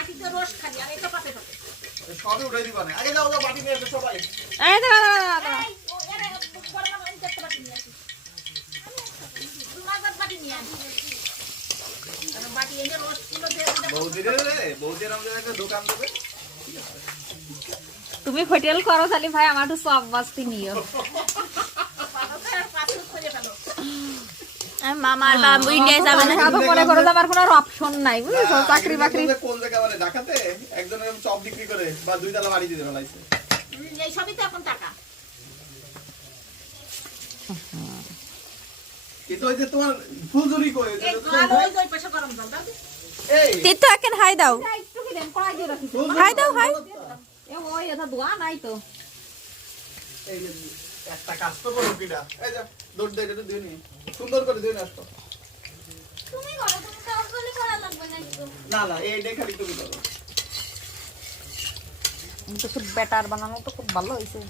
বাটিতে রস খালি আর এটা পাতে পাতে সবই উঠাই দিবা না আগে যাও যাও বাটি নিয়ে এসো সবাই এই দাঁড়া এই ও এর বড় মামা এই একটা বাটি নিয়ে আসি মাজার বাটি নিয়ে আসি কারণ বাটি এনে রস কিলো দিয়ে বৌদির আমাদের একটা দোকান দেবে তুমি হোটেল করো তাহলে ভাই আমার একটু সব বাস্তি নিও পাথর খুঁজে ফেলো মামার বাবু ইন্ডিয়া যাবে না তো পরে করে যাবার কোনো অপশন নাই বুঝছো চাকরি বাকরি কোন জায়গা মানে ঢাকাতে একজন এরকম চপ বিক্রি করে বা দুই তলা বাড়ি দিতে ফেলাইছে এই সবই তো এখন টাকা কিন্তু ওই যে তোমার ফুলঝুরি কই এই আর ওই ওই পয়সা গরম জল দাও এই তীর্থ এখন হাই দাও একটু কি দেন কড়াই দিয়ে রাখি হাই দাও হাই এ ওই এটা দোয়া নাই তো এই যে একটা কাজ তো করো কিডা এই যে দৌড় দে এটা দিও নি সুন্দর করে দিও না আসতো তুমি করো তুমি তো আসলে করা লাগবে না একটু না না এইটাই খালি তুমি করো তো খুব বেটার বানানো তো খুব ভালো হয়েছে